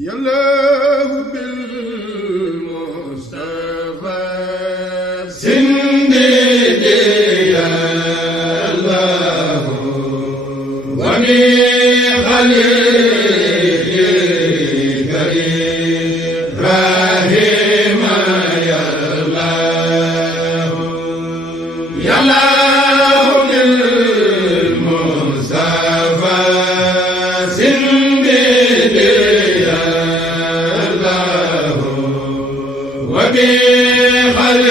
يلاه بالمصطفى سندي الله وبخليل كريم رحيم يلاه بالمصطفى سندي وبخليل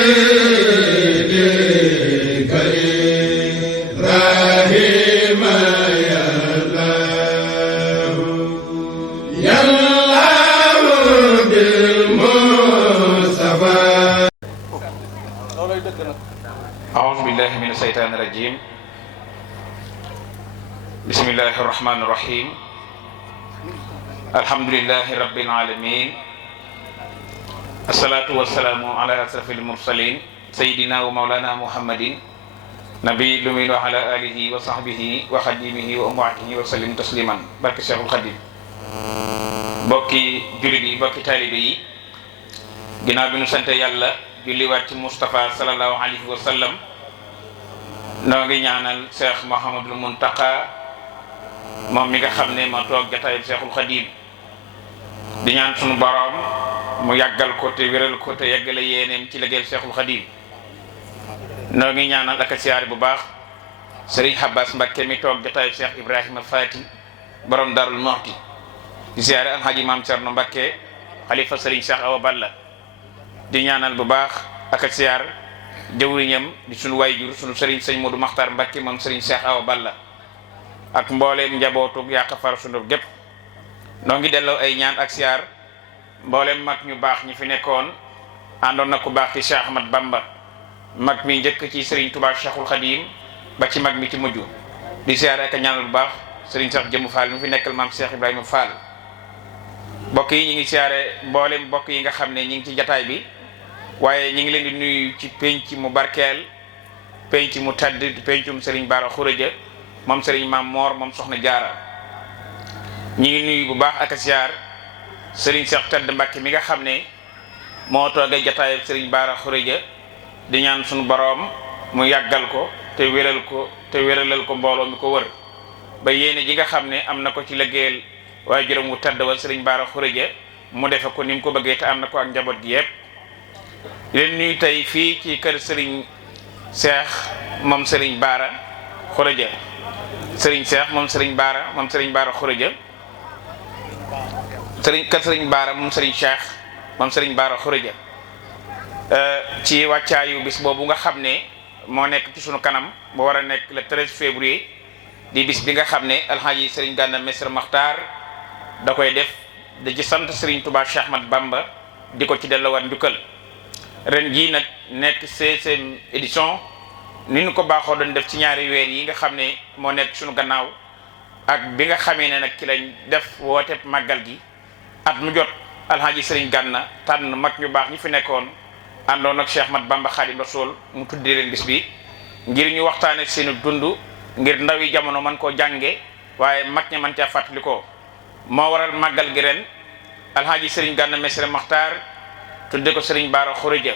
كريم رحيم يلاه بالمصطفى. أعوذ بالله من الشيطان الرجيم. بسم الله الرحمن الرحيم. الحمد لله رب العالمين. الصلاة والسلام على أشرف المرسلين سيدنا ومولانا محمد نبي الأمي وعلى آله وصحبه وخديمه وأمواته وسلم تسليما. barke Cheikhul Khadim. bokki jullit yi bokki taalibe yi ginnaaw bi nu sante yàlla julliwaat ci Moustapha sallallahu alayhi wa sallam noo ngi ñaanal Cheikh Mouhamadul Muntaqa moom mi nga xam ne ma toog jataayu Cheikhul Khadim di ñaan sunu borom mu yàggal ko te wéral ko te yàggale yéeneem ci liggéeyal Cheikhul Khadim noo ngi ñaanal ak siyaare bu baax Serigne Abbas Mbacké mi toog jataayu Cheikh Ibrahima Fati borom Darul Muhti di siyaare Alhaji Maam Cerno Mbacké xalifa Serigne Cheikh Awa Balla di ñaanal bu baax ak siyaar jëwriñam di sunu wayjur sunu Serigne Sëñ Modou Makhtar Mbacké moom Serigne Cheikh Awa Balla ak mbooleem njabootu yàq far sunu gépp noo ngi delloo ay ñaan ak siyaar mboolem mag ñu baax ñi fi nekkoon àndoon na ku baax ci Cheikh Ahmad Bamba mag mi njëkk ci Serigne Touba Cheikhul Khadim ba ci mag mi ci mujj di siyaare ak ñaanal bu baax Serigne Cheikh Jëmu Fall mi fi nekkal maam Cheikh Ibrahima Fall. mbokk yi ñu ngi siyaare mboolem mbokk yi nga xam ne ñu ngi ci jataay bi waaye ñu ngi leen di nuyu ci penc mu barkeel penc mu tedd pencum Serigne Bara Khourédia moom Serigne Maam Moor moom Soxna Jaara ñu ngi nuyu bu baax ak siyaar Serigne Cheikh Tedd Mbacké mi nga xam ne moo toogee jataay Serigne Bara Khourédia di ñaan suñu boroom mu yàggal ko te wéralal ko mbooloo mi ko wër ba yéene ji nga xam ne am na ko ci liggéeyal waaye juróom wu tedd wa Serigne Bara Khourédia mu defe ko ni mu ko bëggee te am na ko ak njaboot gi yépp leen nuyu tey fii ci kër Serigne Cheikh moom Serigne Bara Khourédia Serigne Cheikh moom Serigne Bara Khourédia kër Serigne Bara moom Serigne Cheikh moom Serigne Bara Khourédia ci wàccaayu bis boobu nga xam ne moo nekk ci sunu kanam bu war a nekk le 13 février di bis bi nga xam ne Alhaji Serigne Gana Messere Makhtar da koy def da ci sant Serigne Touba Cheikh Ahmad Bamba di ko ci delluwaat njukkal ren jii nag nekk 16e édition ni ñu ko baaxoo doon def ci ñaari weer yi nga xam ne moo nekk sunu gannaaw ak bi nga xamee ne nag ci lañ def woote màggal gi at mu jot Alhaji Serigne Gana tànn mag ñu baax ñi fi nekkoon àndoon ak Cheikh Ahmad Bamba Khadim Rasoul mu tuddee leen bis bi ngir ñu waxtaane seenu dund ngir ndaw yi jamono man koo jànge waaye mag ña man caa fàttali ko moo waral màggal gi ren Alhaji Serigne Gana Messere Makhtar tudde ko Serigne Bara Khourédia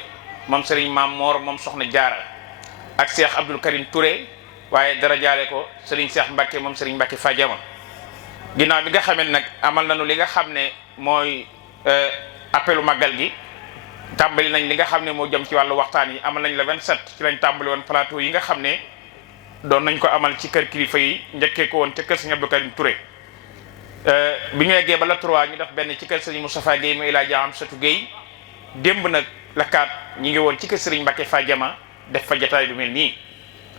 moom Serigne Maam Moor moom Soxna Jaara ak Cheikh Abdoul Karim Touré waaye dara jaale ko Serigne Cheikh Mbacké moom Serigne Mbacké Fadiama ginnaaw bi nga xamee nag amal nañu li nga xam ne mooy appelu màggal gi tàmbali nañ li nga xam ne moo jëm ci wàllu waxtaan yi amal nañ la 27 ci lañ tàmbali woon plateau yi nga xam ne doon nañ ko amal ci kër kilifa yi njëkkee ko woon ca kër Serigne Abdou Karim Touré bi ñu eggee ba la 3 ñu def benn ci kër Serigne Moustapha Guèye mu Ilaaji Amsatou Guèye démb nag la 4 ñi ngi woon ci kër Serigne Mbacké Fadiama def fa jataay bu mel nii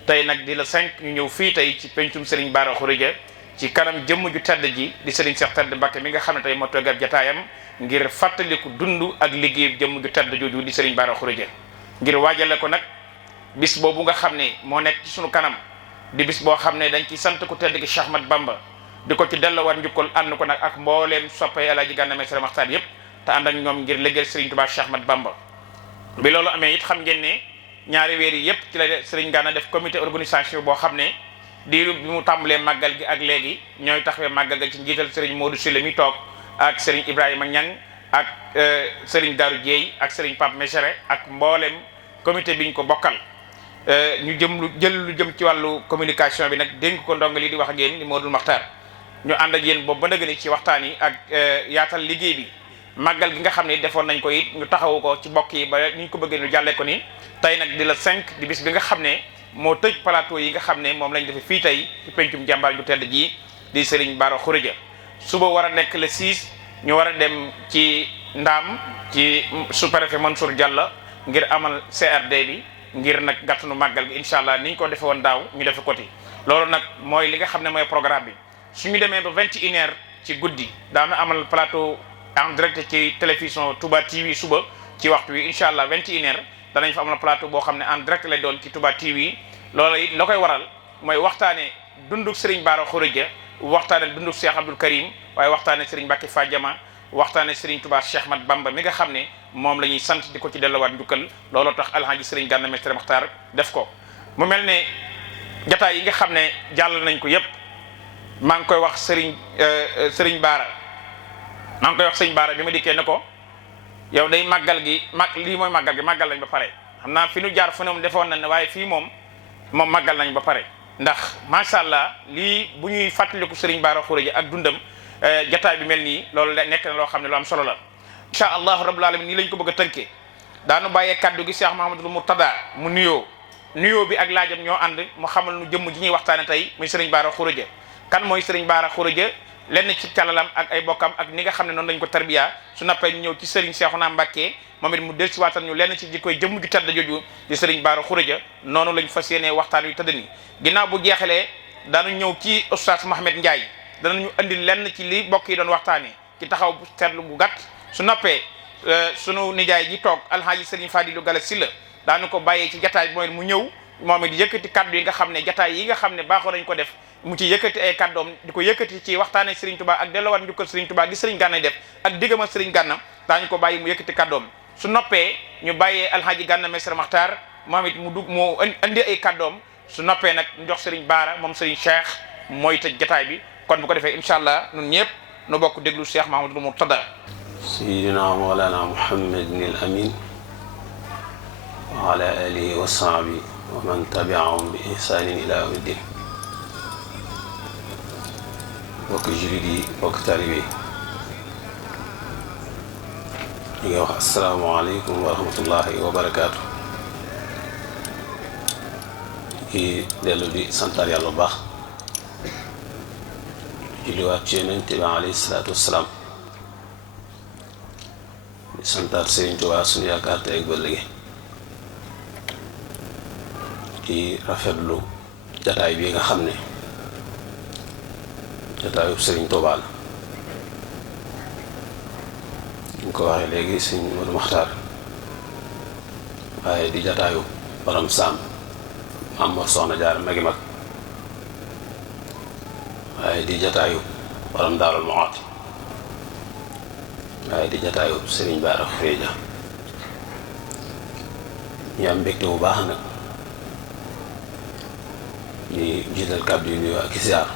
tey nag di la 5 ñu ñëw fii tey ci pencum Serigne Bara Khourédia ci kanam jëmm ju tedd ji di Serigne Cheikh Tedd Mbacké mi nga xam ne tey moo toogal jataayam ngir fàttaliku dund ak liggéey jëmm ju tedd jooju di Serigne Bara Khourédia ngir waajale ko nag bis boobu nga xam ne moo nekk ci sunu kanam di bis boo xam ne dañ ci sant ku tedd ki Cheikh Ahmad Bamba di ko ci delloowaat njukkal ànd ko nag ak mbooleem soppay Alaaji Gana Messere Makhtar yépp te ànd ak ñoom ngir liggéeyal Serigne Touba Cheikh Ahmad Bamba bi loolu amee it xam ngeen ne ñaari weer yi yépp ci la Serigne Gana def comité organisation boo xam ne diiru bi mu tàmbalee màggal gi ak léegi ñooy taxawee màggal gi ci njiital Serigne Modou Sylla mi toog ak Serigne Ibrahima Niang ak Serigne Darou Dieye ak Serigne Pape Mesere ak mboolem comité bi ñu ko bokkal ñu jël lu jëm ci wàllu communication bi nag dénk ko ndongo li di wax ak yéen ni Modou Makhtar ñu ànd ak yéen boobu ba nëgg ni ci waxtaan yi ak yaatal liggéey bi màggal gi nga xam ne defoon nañ ko it ñu taxawu ko ci bokk yi ba ni ñu ko bëggee ñu jàllee ko ni tey nag di la 5 di bis bi nga xam ne moo tëj plateau yi nga xam ne moom lañ defee fii tey ci pencum jàmbaar ju tedd ji di Serigne Bara Khourédia suba war a nekk le 6 ñu war a dem ci Ndaam ci sous-préfet Mansour Diallo ngir amal CRD bi ngir nag gàttanu màggal gi incha allah ni ñu ko defee woon daaw ñu defe côté loolu nag mooy li nga xam ne mooy programme bi suñu demee ba 21h ci guddi daana amal plateau en direct ci télévision Touba TV suba ci waxtu wi incha allah 21h danañ fa amal plateau boo xam ne en direct lay doon ci Touba TV loolu it la koy waral mooy waxtaane dunduk Serigne Bara Khourédia waxtaane dunduk Cheikh Abdoul Karim waaye waxtaane Serigne Mbacké Fadiama waxtaane Serigne Touba Cheikh Ahmad Bamba mi nga xam ne moom la ñuy sant di ko ci delluwaat njukkal looloo tax alhaji Serigne Gana Messere Makhtar def ko mu mel ne jataay yi nga xam ne jàll nañ ko yépp maa ngi koy wax Serigne Bara maa ngi koy wax Serigne Bara bi ma dikkee ne ko yow day màggal gi lii mooy màggal gi màggal nañ ba pare xam naa fi nu jaar fu ne moom defoon nañ ne waaye fii moom màggal nañ ba pare ndax macha allah lii bu ñuy fàttaliku Serigne Bara Khourédia ak dundam jataay bi mel nii loolu nekk na loo xam ne lu am solo la incha allah rabbul alamin nii lañ ko bëgg a tënkee daanu bàyyee kaddu gi Cheikh Mahamadul Murtada mu nuyoo bi ak laajam ñoo ànd mu xamal nu jëmm ji ñuy waxtaane tey muy Serigne Bara Khourédia kan mooy Serigne Bara Khourédia lenn ci càllalam ak ay bokkam ak ni nga xam ne noonu lañ ko tarbiya su nappee ñu ñëw ci Serigne Cheikhouna Mbacké moom it mu del si waatal ñu lenn ci jikkoy jëmm ju tedd jooju di Serigne Bara Khourédia noonu lañ fas yéenee waxtaan wi tëdd ni ginnaaw bu jeexalee daanu ñëw ci Oustaz Mohamed Ndiaye danañu andi lenn ci li bokk yi doon waxtaanee ci taxaw bu seetlu bu gàtt su nappee sunu nijaay ji toog alhaaji Serigne Fadilou Gala Sylla daanu ko bàyyee ci jataay bi mooy mu ñëw moom it yëkkati kaddu yi nga xam ne jataay yi nga xam ne baaxoo nañ ko def mu ci yëkkati ay kaddoom di ko yëkkati ci waxtaane Serigne Touba ak delloowaat njukkal Serigne Touba gi Serigne Gana def ak diggama Serigne Gana daañu ko bàyyi mu yëkkati kaddoom su noppee ñu bàyyee alhaaji Gana Messere Makhtar moom it mu andi ay kaddoom su noppee nag njox Serigne Bara moom Serigne Cheikh mooy tëj jataay bi kon bu ko defee incha allah ñun ñëpp nu bokk déglu Cheikh Mahamadou Murtada sayyidina mawlana muhammadin al amin wa ala alihi wa sahbihi wa man tabi'ahum bi ihsanin ila yawmi ddin bokk julit yi bokk taalibe yi ngi wax assalaamu aleykum wa rahmatullahi wa barakaatu ki dellu di santaar yàlla bu baax julliwaat ci Yonent bi alayhi salaatu wassalaam di santaat Serigne Touba suñu yaakaar tey ak ëllëg di rafetlu jataay bi nga xam ne jataayu Serigne Touba la ñu ko waxee léegi Serigne Modou Makhtar waaye di jataayu borom Saam Maam Mor Soxna Jaara magi mag waaye di jataayu borom Daarul Muxti waaye di jataayu Serigne Bara Khourédia ñu am mbégte bu baax nag di jiital kàddu yu nuyoo ak ziar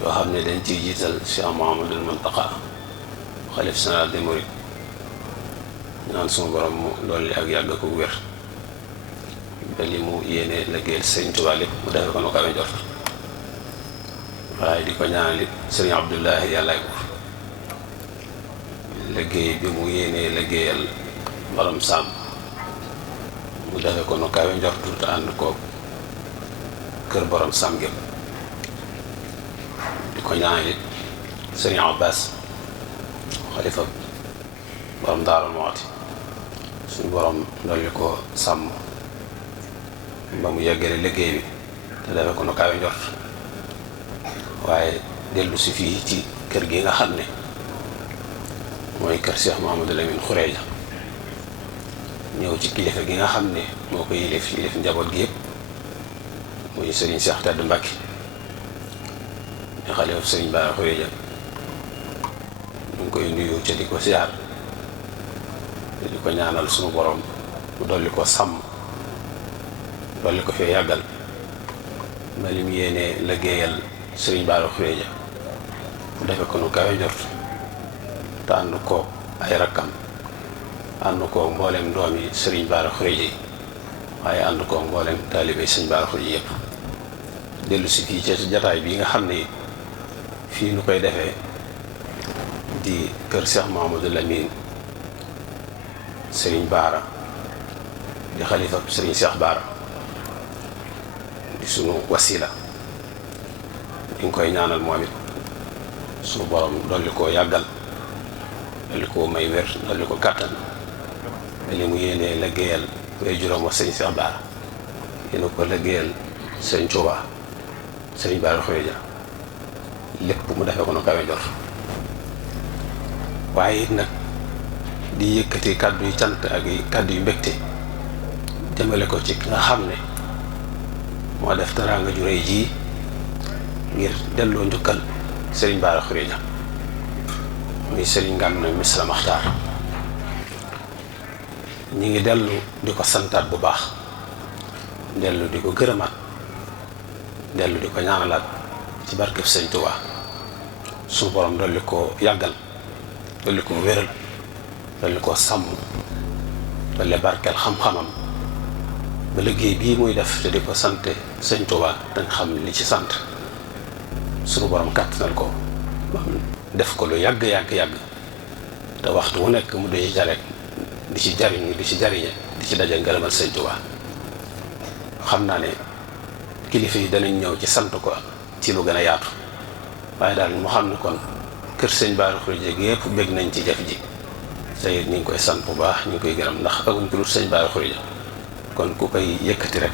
yoo xam ne dañ ciy jiital Cheikh Mouhamadoul Mountakha xalif général des mourides ñaan suma borom mu dolli ak yàgg ko wér ba li mu yéene liggéeyal Serigne Touba lépp mu defe ko nu kawe njort waaye di ko ñaanal it Serigne Abdoulahi yàllaay ko liggéey bi mu yéenee liggéeyal borom Saam mu defe ko nu kawe njortu te ànd ko kër borom Saam gépp di ko ñaanal it Serigne Abbas xalifa borom Daarul Muxti suñu borom dolli ko sàmm ba mu yeggale liggéey bi te defe ko nu kawe njort waaye dellu si fii ci kër gi nga xam ne mooy kër Cheikh Mouhamadou Lamine Khourédia ñëw ci kilifa gi nga xam ne moo ko yilif njaboot gi yëpp muy Serigne Cheikh Tedd Mbacké di xalifa Serigne Bara Khourédia ñu ngi koy nuyu ca di ko siyaar te di ko ñaanal suñu borom mu dolli ko sàmm dolli ko fee yàggal ma lim yéene liggéeyal Serigne Bara Khourédia mu defe ko nu kawe jot te ànd koog ay rakkam ànd koog mboolem doomi sëriñ Bara Khourédia yi waaye ànd koog mboolem taalibe sëriñ Bara Khourédia yëpp dellu si fii ci jataay bii nga xam ne fii nu koy defee di kër Cheikh Mouhamadou Lamine sëriñ Bara di xalifa sëriñ Cheikh Bara di sunu wasila ñu ngi koy ñaanal moom it sunu borom dolli koo yàggal dolli koo may wér dolli ko kàttan ba li mu yéenee liggéeyal way juróom wax sëriñ Cheikh Bara yéena ko liggéeyal sëriñ Touba sëriñ Bara Khourédia lépp mu defee ko nu kawe jot waaye it nag di yëkkati kàddu yu cant ak kàddu yu mbégte jëmale ko ci nga xam ne moo def teraanga ju réy ji ngir delloo njukkal sëriñ Bara Khourédia muy sëriñ Gana Messere Maxtaar ñi ngi dellu di ko santaat bu baax dellu di ko gërëmaat dellu di ko ñaanalaat ci barkeb sëriñ Tuubaa suñu borom dolli ko yàggal dolli ko wéral dolli ko sàmm dolli barkeel xam-xamam ba liggéey bii muy def te di ko sante sëriñ Tuubaa dañ xam li ci sant suñu borom kàttanal ko ba def ko lu yàgg te waxtu wu nekk mu di ci jare di ci jariñu di ci jariñe di ci daje ngërëmal sëriñ Tuubaa xam naa ne kilifa yi danañ ñëw ci sant ko ci lu gën a yaatu waaye daal mu xam ne kon kër sëriñ Bara Khourédia gi yëpp bég nañ ci jëf ji te it ñu ngi koy sant bu baax ñu ngi koy gërëm ndax amuñ ko lu sëriñ Bara Khourédia kon ku koy yëkkati rek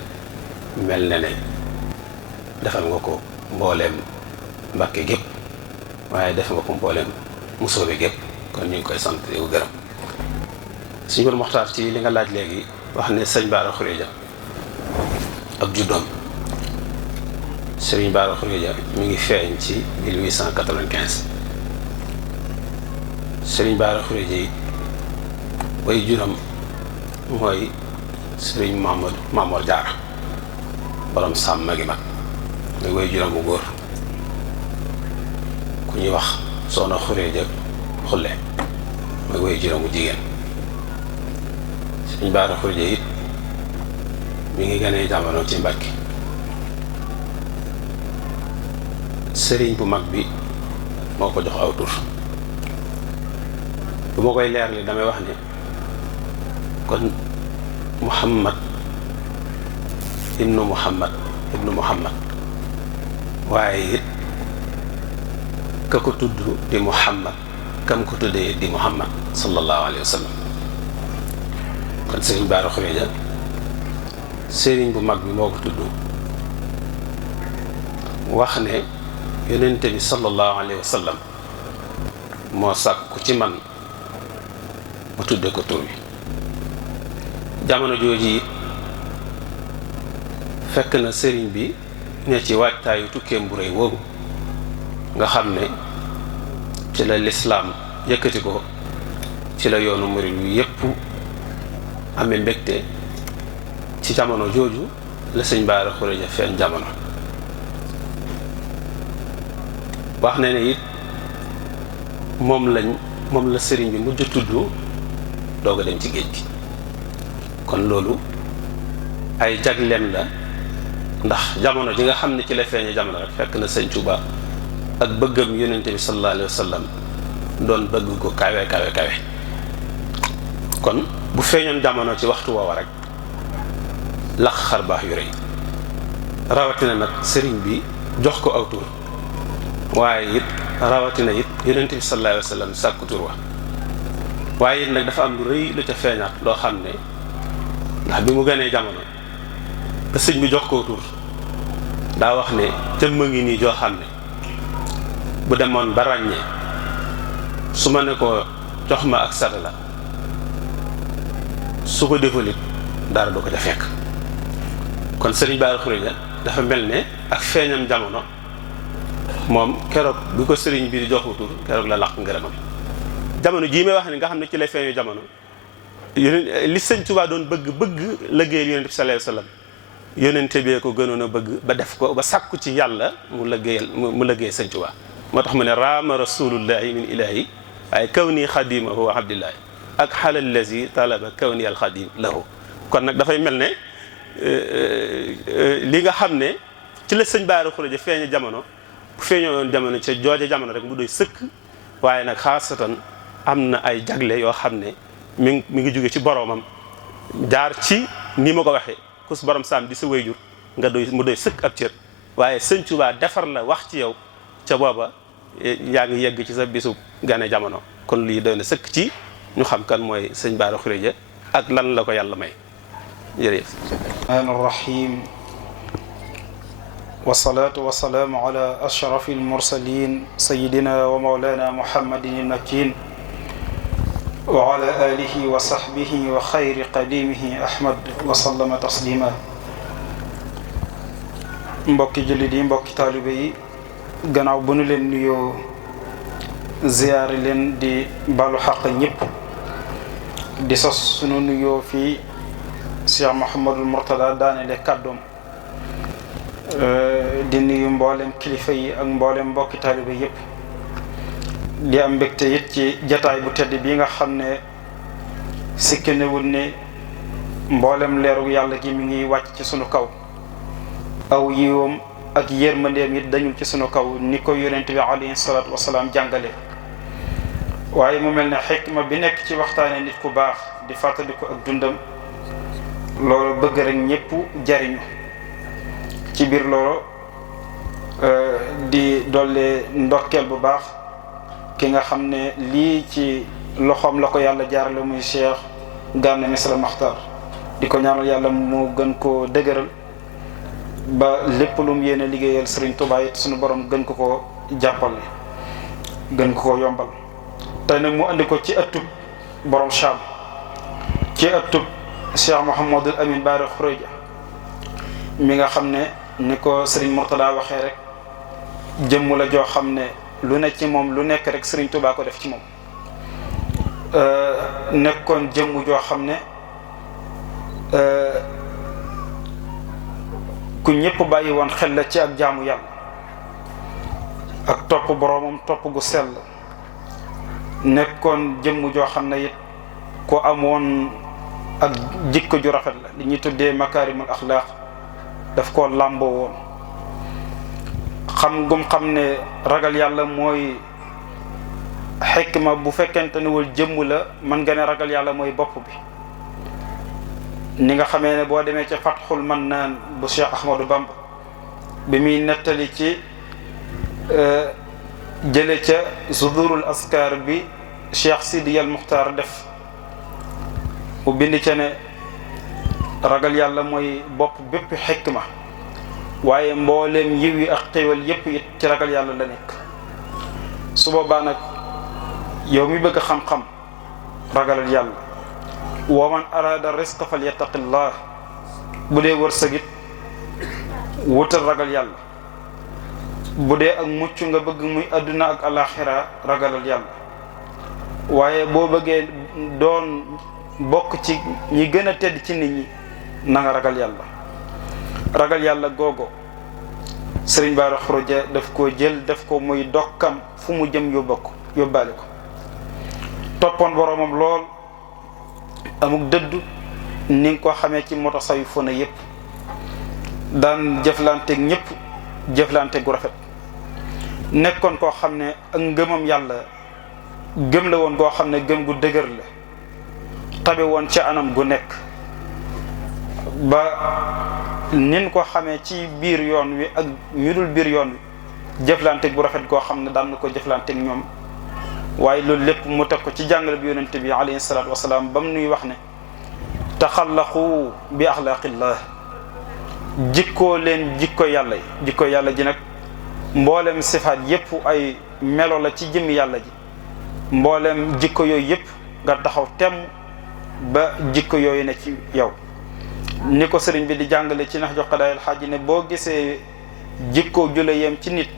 mel na ne defal nga ko mbooleem Mbàkke gépp waaye def nga ko mbooleem Musoobe gépp kon ñu ngi koy sant di ko gërëm suñu Mor Moxtaar ci li nga laaj léegi wax ne sëriñ Bara Khourédia ak juddoom sëriñ Bara Khourédia mi ngi feeñ ci 1895 sëriñ Bara Khourédia yi way juróom mooy sëriñ Mamor Jaara borom sàmm magi mag muy way juróom bu góor ku ñuy wax Soxna Khourédia Xulle mooy way juróom bu jigéen sëriñ Bara Khourédia it mi ngi gënee jamono ci Mbàkke sëriñ bu mag bi moo ko jox aw tur bu ma koy leer li damay wax ne kon Muhammad ibnu Muhammad waaye it ka ko tudd di Muhammad kam ko tuddee di Muhammad sallallahu alayhi wa sallam kon sëriñ Bara Khourédia sëriñ bu mag bi moo ko tudd wax ne yonente bi sallallahu alayhi wa sallam moo sàkku ci man mu tudde ko tur bi jamono jooji fekk na sëriñ bi ne ci waajtaayu tukkeem bu rëy woogu nga xam ne ci la lislaam yëkkati ko ci la yoonu murid wi yépp amee mbégte ci jamono jooju la sëñ Bara Khourédia feeñ jamono wax ne ne it moom la sëriñ bi mujj tudd doog a dem ci géej gi kon loolu ay jagleem la ndax jamono ji nga xam ne ci la feeñe jamono rek fekk na sëñ Tuubaa ak bëggam yonente bi sallallahu alayhi wa sallam doon bëgg ko kawe kon bu feeñoon jamono ci waxtu woowa rek lax xar baax yu rëy rawatina nag sëriñ bi jox ko aw tur waaye it rawatina it yonente bi sallallahu alayhi wa sallam sàkku tur wa waaye it nag dafa am lu rëy lu ca feeñaat loo xam ne ndax bi mu gënee jamono te sëñ bi jox koo tur daa wax ne jëmm ngi nii joo xam ne bu demoon ba ràññee su ma ne ko jox ma ak sata la su ko deful it dara du ko ca fekk kon sëriñ Bara Khourédia dafa mel ne ak feeñam jamono moom keroog bi ko sëriñ bi di joxu tur keroog la làq ngërëmam jamono jii may wax ne nga xam ne ci lay feeñu jamono li sëñ Tuubaa doon bëgg liggéeyal yonente bi sallallahu alayhi wa sallam yonente bee ko gënoon a bëgg ba def ko ba sàkku ci yàlla mu liggéey sëñ Tuubaa moo tax mu ne raama rasulullahi min ilahi waaye kaw nii xadimahu wa abdillahi ak xalal lazi talaba kaw nii alxadim lahu. kon nag dafay mel ne li nga xam ne ci la sëñ Bara Khourédia feeñe jamono bu feeñoon jamono ca jooje jamono rek mu doy sëkk waaye nag xaasatan am na ay jagle yoo xam ne mi ngi jóge ci boromam jaar ci ni ma ko waxee kus borom saam di sa wayjur nga doy mu doy sëkk ab cër waaye sëñ Tuubaa defar la wax ci yow ca booba yaa ngi yegg ci sa bisu gane jamono. kon lii doy na sëkk ci ñu xam kan mooy sëñ Bara Khourédia ak lan la ko yàlla may. jërëjëf. rahmaani rahim wasalaatu wasalaamu ala ashrafi almursalin sayidina wa mawlana muhammadin almakin wa ala alihi wa sahbihi wa xayri qadimihi ahmad wa sallama taslima. mbokki jullit yi mbokki taalibe yi gannaaw bu nu leen nuyoo ziyaare leen di balu xaq ñëpp di sos sunu nuyoo fii Cheikh Mouhamadul Mourtada daanele kàddoom di nuyu mboolem kilifa yi ak mboolem mbokki taalibe yëpp di am mbégte it ci jataay bu tedd bii nga xam ne sikkinewul ne mboolem leeru yàlla gi mi ngi wàcc ci sunu kaw aw yiwam ak yërmandeem it dañul ci sunu kaw ni ko yonent bi alayhi salaatu wasalaam jàngale. waaye mu mel ne xikma bi nekk ci waxtaane nit ku baax di fàttali ko ak dundam loolu bëgg rek ñëpp jariñu ci biir loolu di dolle ndokkeel bu baax ki nga xam ne lii ci loxoom la ko yàlla jaarale muy Cheikh Gana Messere Maxtar di ko ñaanal yàlla mu gën koo dëgëral ba lépp lu mu yéene liggéeyal Serigne Touba it suñu borom gën ko jàppale gën ko yombal. tey nag mu andi ko ci ëttub borom Cham ci ëttub Cheikh Mouhamadul Amin Bara Khourédia mi nga xam ne ni ko Serigne Mourtada waxee rek jëmm la joo xam ne lu ne ci moom lu nekk rek Serigne Touba ko def ci moom. nekkoon jëmm joo xam ne ku ñëpp bàyyi woon xel la ci ak jaamu yàlla ak topp boromam topp gu sell. nekkoon jëmm joo xam ne it ku amoon ak jikko ju rafet la li ñuy tuddee makaarimul axlaaq daf koo làmboo woon. xam gum xam ne ragal yàlla mooy xikma bu fekkente ne wul jëmm la mën nga ne ragal yàlla mooy bopp bi. ni nga xamee ne boo demee ca Fatxul Mannaan bu Cheikh Ahmadou Bamba bi muy nettali ci jële ca Zudurul Askar bi Cheikh Sidi al Muxtaar def mu bind ca ne ragal yàlla mooy bopp bépp xikma waaye mbooleem yiw yi ak xéwal yépp it ci ragal yàlla la nekk. su boobaa nag yow mi bëgg xam-xam ragalal yàlla. wa man arada risqa fal yattaqillah bu dee wërsëg it wutal ragal yàlla. bu dee ak mucc nga bëgg muy àdduna ak alaxira ragalal yàlla. waaye boo bëggee doon bokk ci ñi gën a tedd ci nit ñi na nga ragal yàlla. ragal yàlla googo Sëriñ Bara Khourédia daf koo jël def ko muy dokkam fu mu jëm yóbbaale ko. toppoon boromam lool amuk dëddu ni nga ko xamee ci mutasawwifuna yépp daan jëflanteeg ñëpp jëflante gu rafet. nekkoon koo xam ne ak ngëmam yàlla gëm la woon goo xam ne gëm gu dëgër la. tabe woon ci anam gu nekk ba nin ko xamee ci biir yoon wi ak ñu dul biir yoon wi jëflante bu rafet goo xam ne daan na ko jëflanteeg ñoom. waaye loolu lépp mu teg ko ci jàngale bi yonente bi alayhi salaatu wasalaam ba mu nuy wax ne taxallaqu bi axlaaqillah jikkoo leen jikko yàlla yi. jikko yàlla ji nag mboolem sifaat yépp ay melo la ci jëmmi yàlla ji. mboolem jikko yooyu yépp nga taxaw temm ba jikko yooyu ne ci yow. ni ko sëriñ bi di jàngale ci Nahju Qadaa'il Haaj ne boo gisee jikko ju la yem ci nit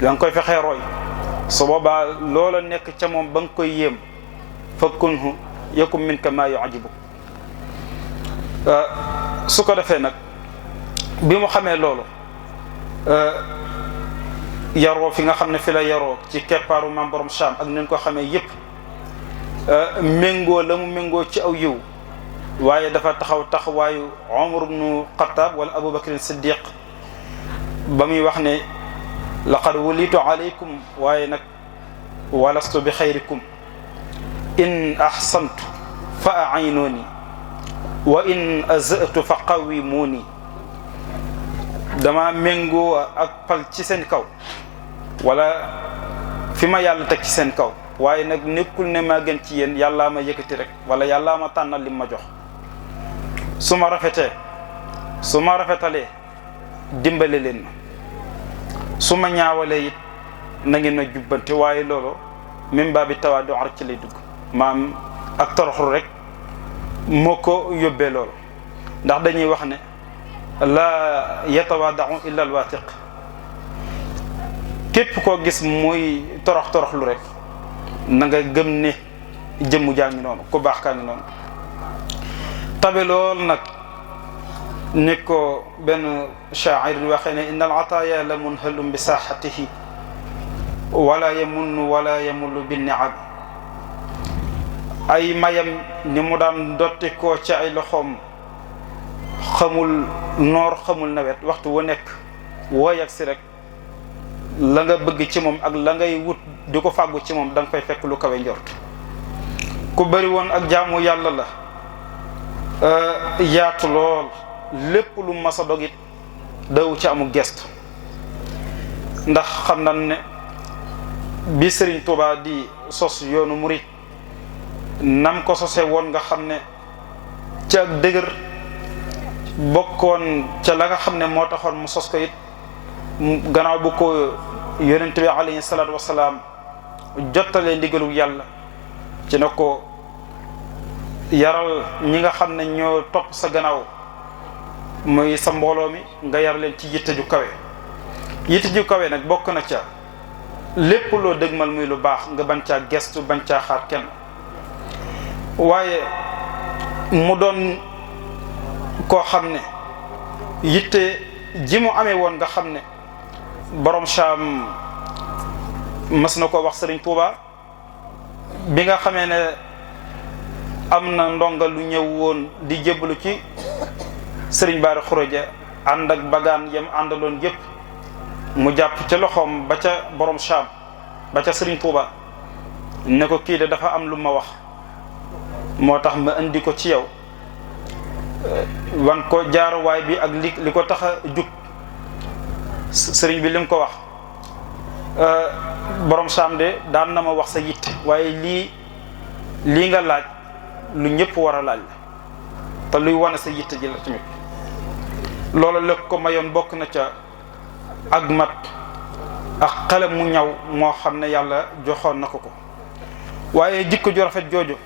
da nga koy fexee roy. su boobaa loola nekk ca moom ba nga koy yéem fakkunhu yakum minka maa yu'jibu. su ko defee nag bi mu xamee loolu yaroo fi nga xam ne fi la yaroo ci keppaaru maam borom Cham ak nañ ko xamee yépp méngoo la mu méngoo ci aw yiw waaye dafa taxawaayu Umar ibnu Xattaab wala Abu Bakrin Siddiq ba muy wax ne laqad wulitu alaykum waaye nag walastu bi xayrikum in ahsantu fa a'inuni wa in azatu fa qawimuni dama méngoo ak pal ci seen kaw wala fi ma yàlla teg ci seen kaw waaye nag nekkul ne maa gën ci yéen yàllaa ma yëkkati rek wala yàllaa ma tànnal lim ma jox su ma rafetalee dimbale leen ma su ma ñaawalee it na ngeen ma jubbante waaye loolu même baa bi tawaadu rek ci lay dugg maam ak toroxlu rek moo ko yóbbee loolu ndax dañuy wax ne la yatawaadau illa alwaatiq képp koo gis muy toroxlu rek na nga gëm ne jëmmu jaa ngi noonu ku baax kaa ngi noonu tabe lool nag ni ko benn shaa'ir waxee ne inna al ataaya la munhalum bi saaxatihi wala yamunnu wala yamullu bi ni'am ay mayam ni mu daan dotti koo ci ay loxoom xamul noor xamul nawet waxtu wu nekk woo yegg si rek la nga bëgg ci moom ak la ngay wut di ko fàggu ci moom da nga fay fekk lu kawe njort ku bëri woon ak jaamu yàlla la yaatu lool lépp lu mas a dogit daw ci amul gestu ndax xam nañ ne bi Serigne Touba di sos yoonu murit nam ko sose woon nga xam ne ci ak dëgër bokkoon ca la nga xam ne moo taxoon mu sos ko it gannaaw bu ko yonent bi alayhi salaatu wasalaam jottalee ndigalu yàlla ci na ko yaral ñi nga xam ne ñoo topp sa gannaaw muy sa mbooloo mi nga yar leen ci yitte ju kawe nag bokk na ca lépp loo dëgmal muy lu baax nga bañ caa gestu bañ caa xaar kenn waaye mu doon koo xam ne yitte ji mu amee woon nga xam ne borom Cham mas na ko wax Serigne Touba bi nga xamee ne am na ndonga lu ñëw woon di jébbalu ci Serigne Bara Khourédia ànd ak bagaan yam àndaloon yépp mu jàpp ca loxoom ba ca borom Cham ba ca Serigne Touba ne ko kii de dafa am lu ma wax moo tax ma indi ko ci yow wan ko jaaruwaay bi ak li ko tax a jug sëriñ bi li mu ko wax borom Cham de daan na ma wax sa yitte waaye lii nga laaj lu ñëpp war a laaj la te luy wane sa yitte ji la tamit loolu lépp ko mayoon bokk na ca ak mat ak xale mu ñaw moo xam ne yàlla joxoon na ko waaye jikko ju rafet jooju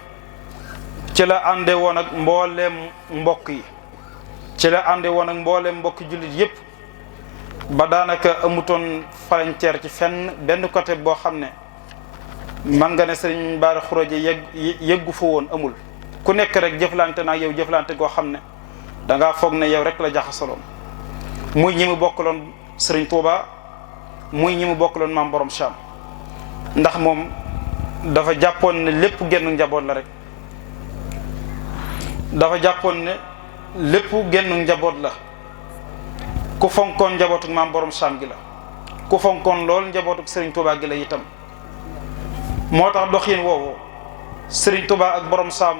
ci la ànde woon ak mbooleem mbokk yi ci la ànde woon ak mbooleem mbokki jullit yépp ba daanaka amutoon frontière ci benn côté boo xam ne man nga ne Serigne Bara Khourédia yeggu fa woon amul ku nekk rek jëflante naa yow jëflante goo xam ne dangaa foog ne yow rek la jaxasaloon muy ñi mu bokkaloon Serigne Touba muy ñi mu bokkaloon maam borom Cham ndax moom dafa jàppoon ne lépp genn njaboot la rek dafa jàppoon ne lépp genn njaboot la ku fonkoon njabootuk maam borom Cham gi la ku fonkoon lool njabootuk Serigne Touba gi la itam moo tax doxin woowu Serigne Touba ak borom Cham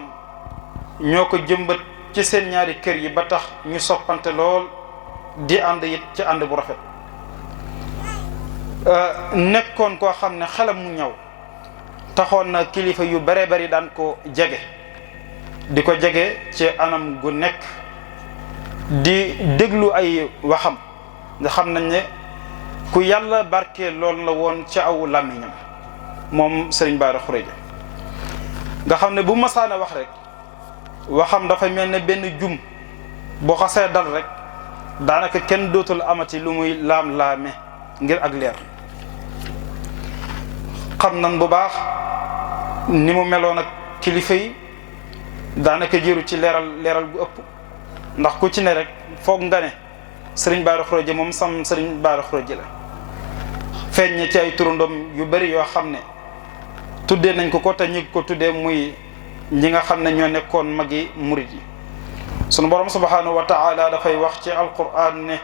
ñoo ko jëmbat ci seen ñaari kër yi ba tax ñu soppante lool di ànd it ci ànd bu rafet nekkoon koo xam ne xelam mu ñaw taxoon na kilifa yu bare bari daan ko jege di ko jege ci anam gu nekk di déglu ay waxam nga xam nañ ne ku yàlla barke lool la woon ci aw làmmiñam moom Serigne Bara Khourédia nga xam ne bu masaana wax rek waxam dafa mel ne benn jum boo xasee dal rek daanaka kenn dootul amati lu muy laam-laame ngir ak leer xam nan bu baax ni mu meloon ak kilifa yi daanaka jëru ci leeral gu ëpp ndax ku ci ne rek foog nga ne Serigne Bara Khourédia moom sam Serigne Bara Khourédia la feeñ ci ay turandom yu bari yoo xam ne tuddee nañ ko te ñi ko tuddee muy ñi nga xam ne ñoo nekkoon magi murid yi. sunu borom subhanahu wa taala dafay wax ci alquran ne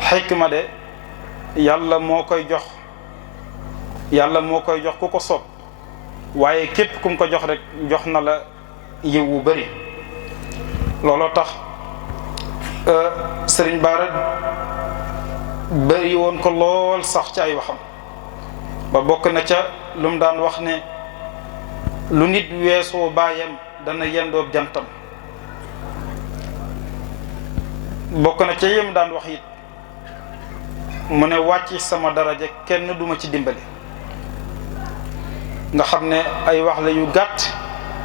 xikma de yàlla moo koy jox ku ko soob waaye képp kum ko jox rek jox na la yiw wu bari. looloo tax Sëriñ Bara bari woon ko lool sax ci ay waxam ba bokk na ca lu mu daan wax ne lu nit weesoo baayam dana yendoob jantam. bokk na ca yem daan wax it mu ne wàcc sama daraja kenn duma ci dimbali. nga xam ne ay wax la yu gàtt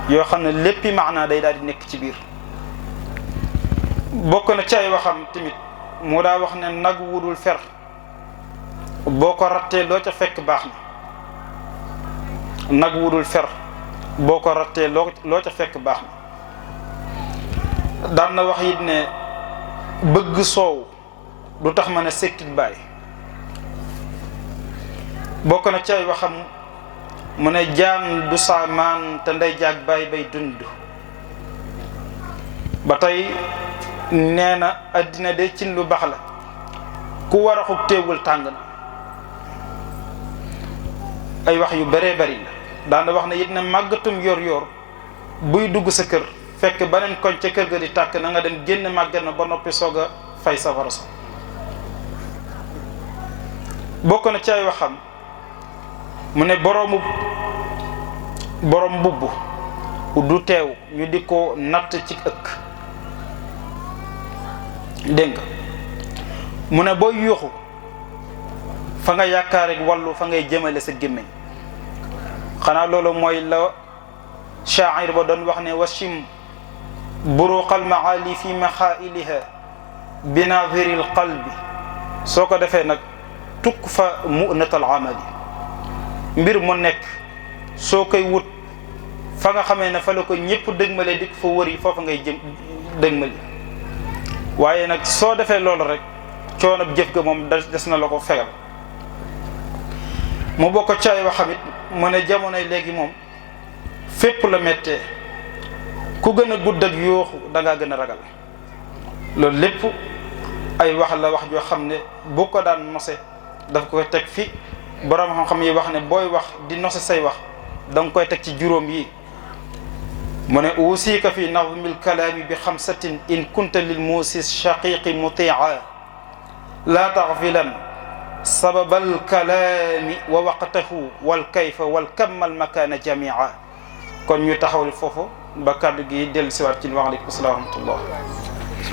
yoo xam ne léppi maanaa day daal di nekk ci biir. bokk na ci ay waxam tamit mu daa wax ne nag wudul fer boo ko rattee loo ca fekk baax na. nag wudul fer boo ko rattee loo ca fekk baax na. daan na wax it ne bëgg soow du tax ma ne sekkit baay. bokk na ci ay waxam mu ne jaan du saamaan te ndey jaag baay bay dund. ba tey nee na addina de cin lu baax la ku war a xub teewul tàng na. ay wax yu bëree bëri la. daana wax ne it ne màggatum yor buy dugg sa kër fekk beneen koñ ca kër ga di tàkk na nga dem génn màggat na ba noppi soog a fay safara sa. bokk na ci ay waxam mu ne borom mbubb du teew ñu di ko natt ci ëkk. dégg nga mu ne booy yuuxu fa nga yaakaar rek wàllu fa ngay jëmale sa gémmiñ. xanaa loolu mooy la shaa'ir ba doon wax ne washim buruqal maali fi maxaa'iliha binaadiril qalbi. soo ko defee nag tukk fa mu'natal amali. mbir mu nekk soo koy wut fa nga xamee ne fa la ko ñëpp dëgmale dik fa wër yi foofa ngay jëm dëgmali. waaye nag soo defee loolu rek coono jëf ga moom des na la ko fegal. mu bokk ci ay waxamit mu ne jamonoy léegi moom fépp la méttee ku gën a gudd ak yooxu da ngaa gën a ragal. loolu lépp ay wax la wax joo xam ne bu ko daan nose daf koy teg fi borom xam-xam yi wax ne booy wax di nose say wax da nga koy teg ci juróom yi. mu ne usiika fi nazmil kalaami bi xamsatin in kunta lil muusis shaqiqi mutia laa taxfilan sababal kalaami wa waqtahu wal kayfa wal kammal makaana jamia. kon ñu taxawal foofu ba kàddu gi dellu siwaat ci waaleykum salaam wa rahmatullah.